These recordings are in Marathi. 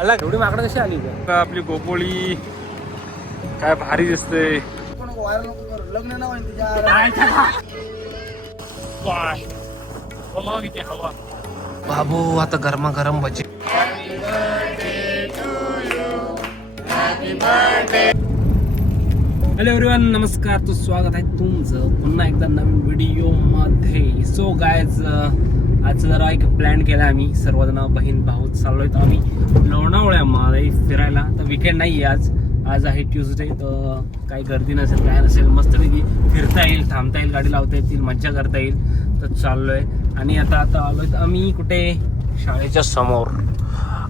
अला एवढी माकडं कशी आली? आता आपली गोपोळी. काय भारी दिसते लग्न बाबू आता गरमा गरम भजी हॅलो एव्हरीवन नमस्कार तो स्वागत आहे तुमचं पुन्हा एकदा नवीन व्हिडिओमध्ये. सो गायज आज जरा एक प्लॅन केला आम्ही. सर्वजण बहीण भाऊ चाललो तर आम्ही लोणावळ्यामध्ये फिरायला. तर विकेंड नाही आहे आज. आज आहे ट्युजडे तर काही गर्दी नसेल काय नसेल मस्तपैकी फिरता येईल थांबता येईल गाडी लावता येतील मज्जा करता येईल. तर चाललोय. आणि आता आता आलोय तर आम्ही कुठे? शाळेच्या समोर.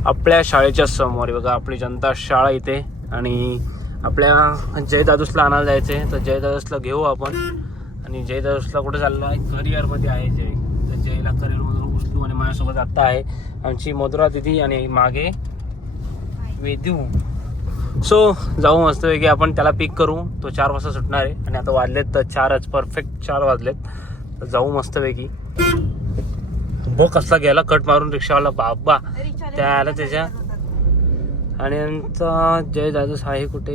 आपल्या शाळेच्या समोर. बघा आपली जनता शाळा इथे. आणि आपल्या जय दादूसला आणायला जायचंय. तर जय दादूसला घेऊ आपण. आणि जय दादूसला कुठे चाललो आहे? करिअरमध्ये आहे जय. तर जयला करिअरमधून उचलू आणि माझ्यासोबत आता आहे आमची मधुरा दिदी आणि मागे वेदू. सो जाऊ मस्तपैकी आपण त्याला पिक करू. तो चार वाजता सुटणार आहे. आणि आता वाजलेत तर चारच. परफेक्ट चार वाजलेत. तर जाऊ मस्तपैकी. बघ कसला गेला कट मारून रिक्षावाला. बाबा. त्याला त्याच्या आणि आमचा जय दादूस आहे कुठे?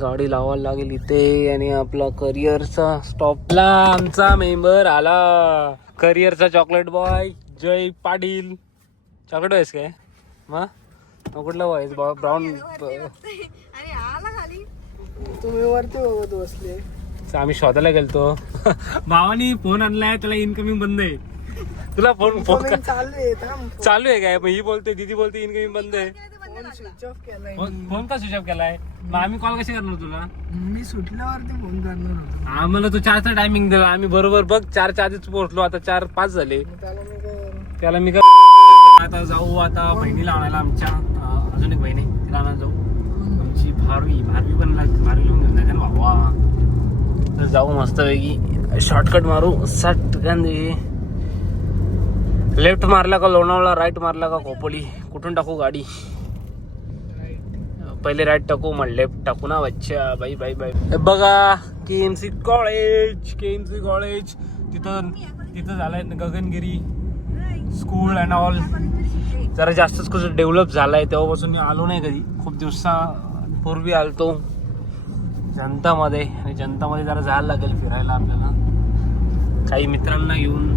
गाडी लावायला लागेल इथे. आणि आपला करिअरचा स्टॉपला आमचा मेंबर आला. करिअरचा chocolate boy Jay Patil. Chocolate boys काय? मग मग कुठला बॉयस ब्राऊन तुम्ही वरती बघत बसले. आम्ही शोधायला गेलतो. भावानी फोन आणलाय त्याला इनकमिंग बंद आहे. तुला फोन फोन चालू आहे थांब. चालू आहे काय? मग ही बोलते दीदी बोलते इनकमिंग बंद आहे. फोन स्विच ऑफ केलाय फोन फोन का स्विच ऑफ केलाय? मग आम्ही कॉल कसे करणार तुला? मी सुटल्यावरती फोन करणार होतो. आम्हाला तो चारचा टायमिंग दिला आम्ही बरोबर बघ चारच्या आधीच पोहोचलो आता चार पाच झाले. त्याला मी काय त्याला मी काय आता जाऊ आता बहिणीला आणायला आमच्या अं, अजून एक बहीण तिला आणायला जाऊ. आमची भारवी भारवी पण भारवी लिहून घेऊन जायचं ना बाबा तर जाऊ मस्तपैकी शॉर्टकट मारू. साठ लेफ्ट मारला का लोणावळा? राईट मारला का खोपोली? कुठून टाकू गाडी? पहिले राईट टाकू मग लेफ्ट टाकू ना बच्चा बाई बाई बाई. बघा K M C college K M C college तिथं तिथं झालंय गगनगिरी स्कूल अँड ऑल जरा जास्तच कसं डेव्हलप झालंय. तेव्हापासून मी आलो नाही कधी. खूप दिवसापूर्वी आलतो. जनतामध्ये. आणि जनतामध्ये जरा जायला लागेल फिरायला आपल्याला. काही मित्रांना घेऊन.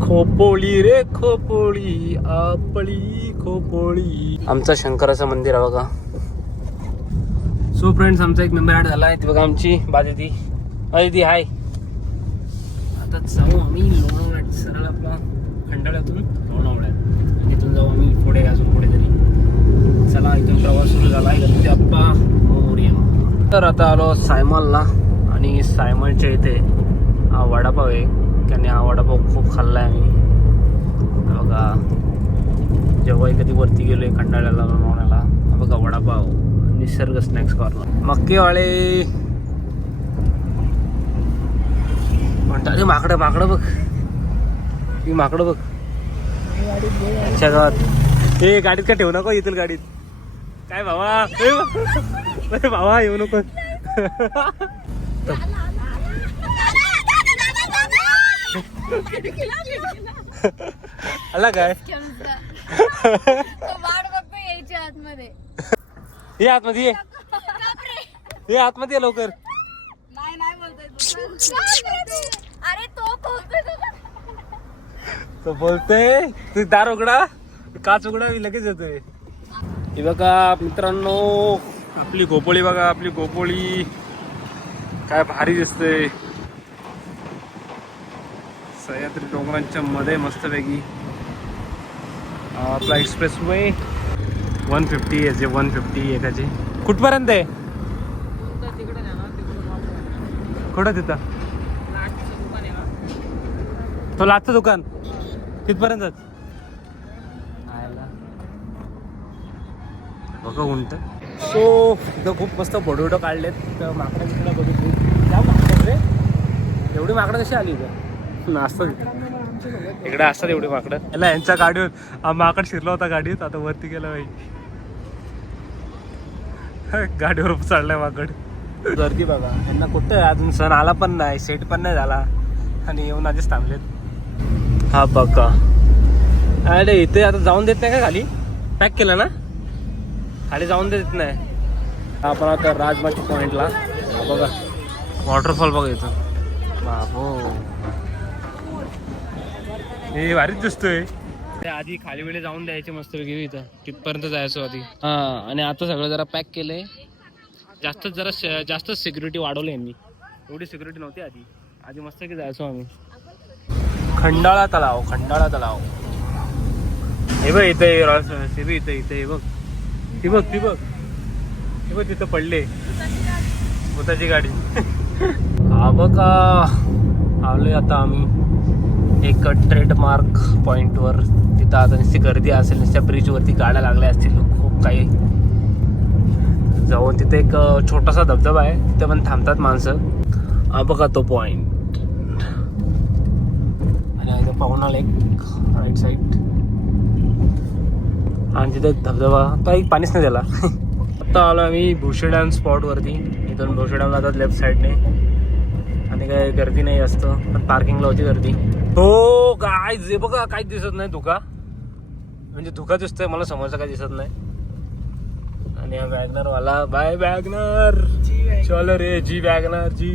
खोपोळी रे खोपोळी आपली खोपोळी आमचं शंकराचं मंदिर आहे बघा. सो फ्रेंड्स आमचा एक मेंबर ऍड झाला आहे ती बघा आमची बादिती बादिती हाय आता जाऊ आम्ही लोणावळ्यात सरळ आपला खंडाळ्यातून लोणावळ्यात. आणि इथून जाऊ आम्ही पुढे अजून पुढे तरी चला इथून प्रवास सुरू झाला. आहे म्हणजे गणपती आप्पा मोरया. तर आता आलो सायमलला. आणि सायमलच्या इथे हा वडापाव आहे. त्याने हा वडापाव खूप खाल्ला आहे आम्ही बघा जेव्हाही कधी वरती गेलो आहे खंडाळ्याला लोणावळ्याला बघा वडापाव. निसर्ग स्नॅक्स कॉर्नर मक्केवाळे. म्हणतात अरे माकडं माकडं बघ. ही माकडं बघ. अच्छा गावात. हे गाडीत का ठेवू नको येतील गाडीत? काय भावा? अरे भावा. येऊ नको. आला काय? वाट बघतो आतमध्ये. ये आतमध्ये ये. ये आतमध्ये ये लवकर. नाही नाही बोलतोय अरे तो बोलतोय तो बोलते तू दार उघडा. काच उघडा मी लगेच येतोय. हे बघा मित्रांनो आपली गोपोळी बघा आपली गोपोळी. काय भारी दिसते सह्याद्री डोंगरांच्या मध्ये मस्तपैकी. आपला एक्सप्रेस वे वन फिफ्टी याचे वन फिफ्टी एकाचे. कुठपर्यंत आहे? कुठं तिथं? तो लागतं दुकान. तिथपर्यंतच? बघा उंट. सो इथं खूप मस्त फोटो बिटो काढलेत. तर माकडं बिकडं बघितली त्या माकडं रे एवढी माकडं कशी आली इथं? असतात इकडे. असतात एवढी माकडं. याला यांच्या गाडीवर माकड शिरला होता गाडीत. आता वरती गेला बाई. गाडीवर चढलाय माकड गर्दी बघा. यांना कुठं अजून सण आला पण नाही. सेट पण नाही झाला. आणि येऊन आधीच थांबलेत. हा बघा. अरे इथे आता जाऊन देत नाही का खाली? पॅक केलं ना? खाली जाऊन देत नाही. आपण आता राजमाची पॉइंटला बघा. वॉटरफॉल बघा इथं. बाबो. हे भारीच दिसतोय. आधी खाली वेळी जाऊन द्यायचे मस्त वेगळी इथं तिथपर्यंत जायचो आधी. हा आणि आता सगळं जरा पॅक केलंय. जास्तच जरा श- जास्तच सिक्युरिटी वाढवली यांनी. एवढी सिक्युरिटी नव्हती आधी. आधी मस्त की जायचो आम्ही. खंडाळा तलाव खंडाळा तलाव. हे बघ इथे हे बघ इथे इथे हे बघ. ती बघ ती बघ. हे बघ तिथं पडले. भूताची गाडी. हा बघा. आलोय आता आम्ही. एक ट्रेडमार्क पॉईंटवर तिथं आता नुसती गर्दी असेल नुसत्या ब्रिजवरती गाड्या लागल्या असतील खूप काही. जाऊन तिथे एक छोटासा धबधबा आहे तिथे पण थांबतात माणसं. हा बघा तो पॉईंट आणि हा इथं पाहुणा लेक राईट साईड आणि तिथे एक धबधबा. काही एक पाणीच नाही त्याला. आता आलो आम्ही भुसे डॅम स्पॉटवरती इथून भुसे डॅम जातात लेफ्ट साईडने आणि काय गर्दी नाही असतं पण पार्किंगला होती गर्दी. हो काय जे बघा काहीच दिसत नाही धुका. म्हणजे धुका दिसतोय मला समोरचा काही दिसत नाही. आणि हा वॅगनर. वाला बाय वॅगनर. चल रे जी वॅगनर जी.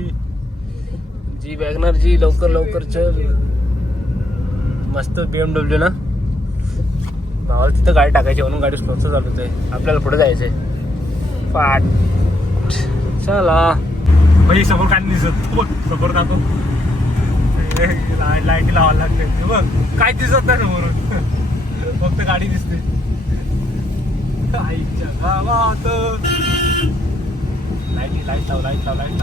जी वॅगनर जी लवकर लवकर चल. मस्त बीएमडब्ल्यू ना. भावाला तिथं गाडी टाकायची म्हणून गाडी स्लोचं चालवत आहे आपल्याला पुढे जायचंय. पाट चला. भाई समोर काय दिसत? समोर जातो लाइट लावायला लागते ते बघ काय दिसत नाही समोरून. फक्त गाडी दिसते. आईच्या गावात. लाइट लाइट लाव लाइट लाव लाइट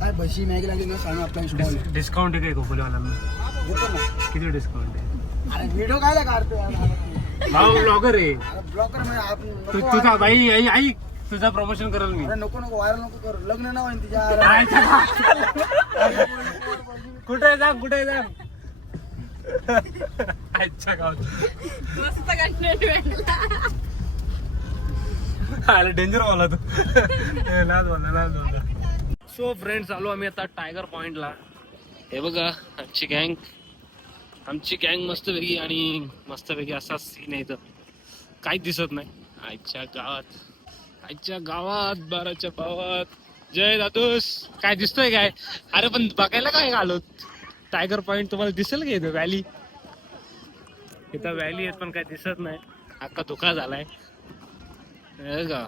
काय भशी मॅगी लागली ना सांग आपला स्टॉल डिस्काउंट आहे काय गोकुलेवाल्यांना किती डिस्काउंट आहे? अरे व्हिडिओ काय काढतोय? भाऊ ब्लॉगर आहे. म्हणजे तू तुझा बाई आई आई. तुझा प्रमोशन करेल मी अरे नको नको व्हायरल नको करू लग्न ना होईन तिच्या कुठे जा कुठे जा अच्छा गावात मस्त कंटेंट भेटला आला डेंजर वाला तू लाज वाला लाज वाला सो फ्रेंड्स आलो आम्ही आता टायगर पॉइंटला हे बघा आमची गँग आमची गँग मस्त वेगळी आणि मस्त वेगळी असा सीन आहे इथं काहीच दिसत नाही आजच्या गावात आजच्या गावात बाराच्या पावात. जय दादूस. काय दिसतोय काय? अरे पण बघायला काय आलो टायगर पॉइंट तुम्हाला दिसेल का इथं व्हॅली इथं व्हॅली आहेत पण काय दिसत नाही. अख्खा धोका झालाय. हे का?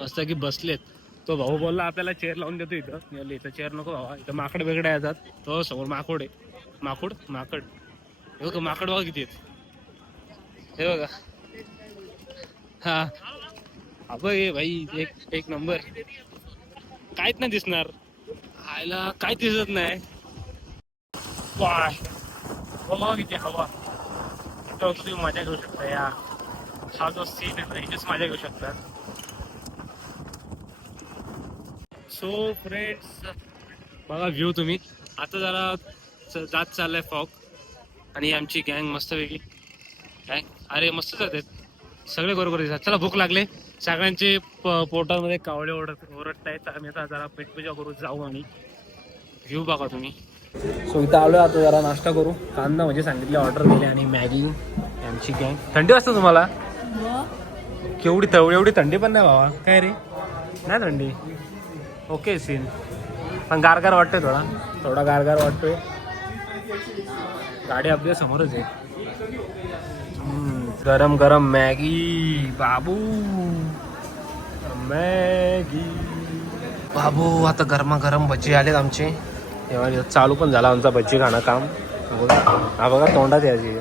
मस्त की बसलेत. तो भाऊ बोलला आपल्याला चेअर लावून देतो इथं. इथं चेअर नको भावा इथं माकड वेगळे येतात. तो समोर माकोड आहे. माकोड? माकड. हे बघा माकड बघा किती आहेत. हे बघा. हा. हा बघ भाई एक एक नंबर. काहीच नाही दिसणार. आयला काय दिसत नाही. वाय बघा किती हवा तुम्ही मजा घेऊ शकता या हा जो सीन आहे ना मजा घेऊ शकतात सो फ्रेंड्स बघा व्ह्यू तुम्ही. आता जरा जात चाललाय फॉग आणि आमची गँग मस्तपैकी. गँग अरे मस्त जातात सगळे बरोबर दिसतात. चला भूक लागले. सगळ्यांचे प- पोटामध्ये कावळे ओढत ओरडत आहेत आम्ही आता जरा पेटपूजा करू जाऊ आणि घेऊ बघा तुम्ही. सो इथं आलो आता जरा नाश्ता करू. कांदा म्हणजे सांगितले ऑर्डर दिली आणि मॅगी आमची गॅंग थंडी वाजता तुम्हाला? केवढी तवळी एवढी थंडी पण नाही बाबा काय रे? नाही थंडी. ओके सीन पण गारगार वाटतोय थोडा. थोडा गारगार वाटतोय. गाडी आपल्या समोरच आहे. गरम गरम मॅगी बाबू। मॅगी। बाबू आता गरमा गरम भजी आलेत आमचे. तेव्हा चालू पण झाला आमचा भजी खाणं काम. हा बघा तोंडात यायची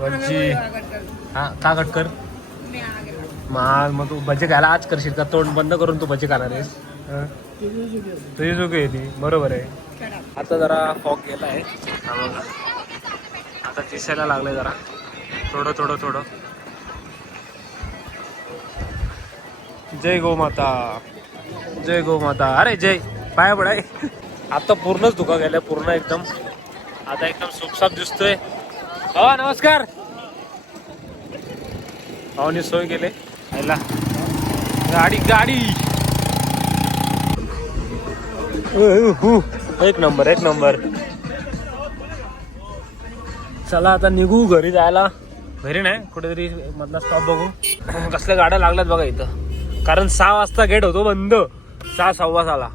भजी. हा का कट कर? मग मग तू भजी खायला आज करशील का? तोंड बंद करून तू भजी खाणार आहेस? तुझी चुकी आहे ती बरोबर आहे. आता जरा फॉग गेला आहे. हा आता दिसायला लागले जरा. थोडं थोडं थोडं. जय गोमाता जय गोमाता अरे जय. पाया पडाय. आता पूर्णच धुका गेलं पूर्ण एकदम. आता एकदम सुपसाप दिसतोय. हो नमस्कार. भावनी सोय गेले आयला गाडी गाडी. एक नंबर एक नंबर. चला आता निघू घरी जायला. घरी नाही कुठेतरी मधला स्टॉप बघू. कसल्या गाड्या लागल्यात बघा इथं. कारण सहा वाजता गेट होतो बंद. सहा सव्वा सहाला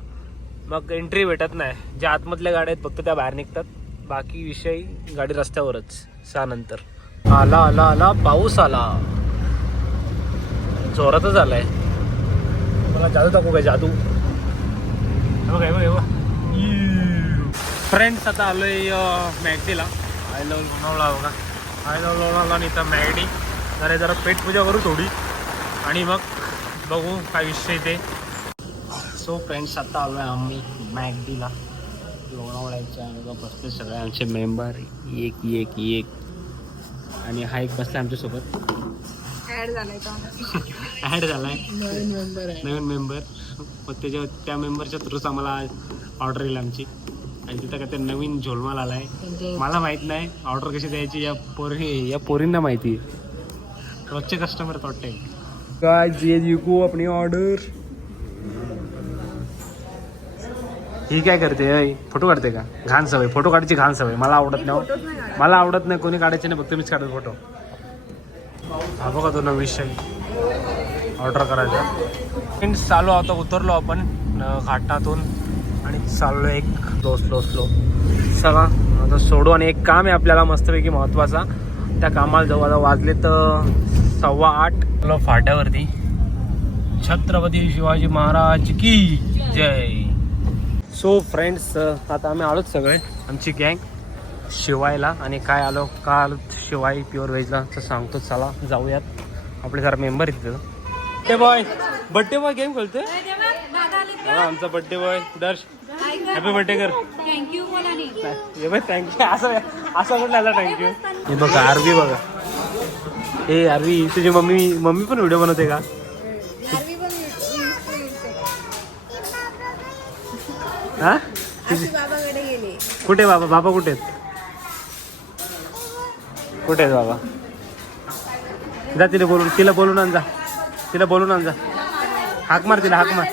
मग एंट्री भेटत नाही. ज्या आतमधल्या गाड्या आहेत फक्त त्या बाहेर निघतात. बाकी विषय गाडी रस्त्यावरच सहा नंतर. आला आला आला पाऊस आला. जोरातच आलाय. मला जादू दाखवू काय जादू? बघा बघ हे बघ. फ्रेंड्स आता आलोय मॅगडीला आय लव लोणावळा बघा आय लव लोणावळा आणि इथं मॅगडी जरा जरा पेट पूजा करू थोडी। आणि मग बघू काय विषय ते. सो फ्रेंड्स आता आलो आहे आम्ही मॅगडीला लोणावळ्याच्या बसले सगळे आमचे मेंबर एक एक एक. आणि हा एक बसला आमच्यासोबत ऍड झालाय का ॲड झाला आहे नवीन मेंबर आहे. नवीन मेंबर मग त्याच्या त्या मेंबरच्या थ्रूच आम्हाला ऑर्डर येईल आमची. आणि तिथं काय ते नवीन झोलमाल आलाय. म्हणजे? मला माहीत नाही ऑर्डर कशी द्यायची या पोरी या पोरींना माहिती रोजचे कस्टमर वाटते काय जे विकू आपली ऑर्डर ही काय करते फोटो काढते का? घाण सवय फोटो काढायची घाण सवय. मला आवडत नाही हो. मला आवडत नाही कोणी काढायचे नाही फक्त मीच काढत फोटो हा बघा तो नवीन विषय ऑर्डर करायचा. फ्रेंड्स चालू आता उतरलो आपण घाटातून. आणि चाललो एक स्लो स्लो स्लो चला आता सोडू आणि एक काम आहे आपल्याला मस्तपैकी महत्त्वाचा त्या कामाला आता वाजले तर सव्वा आठ. लो फाट्यावरती. छत्रपती शिवाजी महाराज की जय. सो फ्रेंड्स आता आम्ही आलोच सगळे आमची गँग शिवायला. आणि काय आलो? का आलो शिवाय प्युअर व्हेजला तर सांगतो चला जाऊयात. आपले जरा member birthday boy birthday boy game खेळतोय? हा, आमचा birthday boy Darsh happy birthday कर थँक्यू हे असं असं म्हटलं थँक्यू हे बघा आरवी बघा. हे आरवी तुझी मम्मी मम्मी पण व्हिडिओ बनवते का? हा? कुठे बाबा? बाबा कुठे आहेत? कुठे आहेत बाबा? जा तिला बोलून तिला बोलून आण जा. तिला बोलून आण जा. हाक मार तिला हाक मार.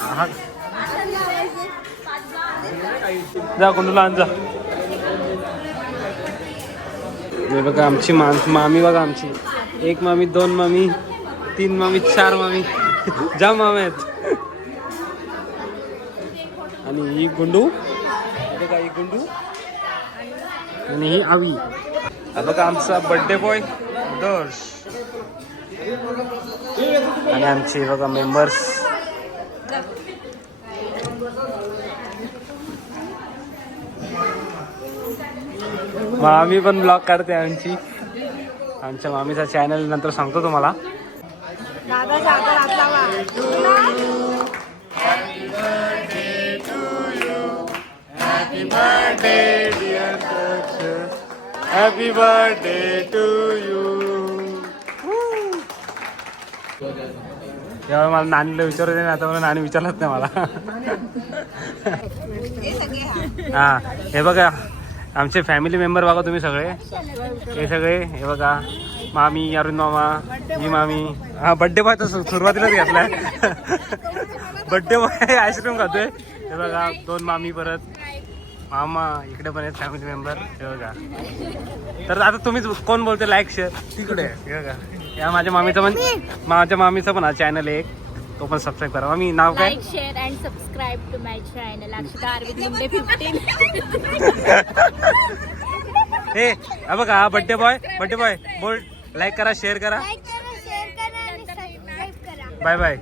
हाक जा कोणूला आण जा. हे बघा आमची मा मामी बघा आमची. एक मामी दोन मामी तीन मामी चार मामी. जा मामी आहेत. आणि ही गुंडू. बघा ही गुंडू. आणि ही आवी. बघा आमचा बर्थडे बॉय दर्श. आणि आमचे बघा मेंबर्स मामी पण ब्लॉग काढते आमची. आमच्या मामीचा चॅनल नंतर सांगतो तुम्हाला. हॅपी बर्थडे टू यू जेव्हा मला नानीला विचारत नाही आता मला नानी विचारलंच नाही मला. हा हे बघा. आमचे फॅमिली मेंबर बघा तुम्ही सगळे. हे सगळे हे बघा. मामी अरुण मामा ही मामी. हा बड्डे बॉय तर सुरुवातीलाच घेतलाय बड्डे बॉय आईस्क्रीम खातोय. हे बघा दोन मामी परत. मामा इकडे पण आहेत फॅमिली मेंबर हे बघा. तर आता तुम्हीच कोण बोलते? लाईक शेअर तिकडे. आहे. हे बघा. या माझ्या मामीचं पण माझ्या मामीचं पण हा चॅनल आहे एक. तो पण सबस्क्राईब करावा मी नाव काय? Share and subscribe to my channel अक्षकार विंडे फिफ्टीन हे बघा हा बड्डे बॉय बड्डे बॉय बोल लाईक करा शेअर करा. Bye bye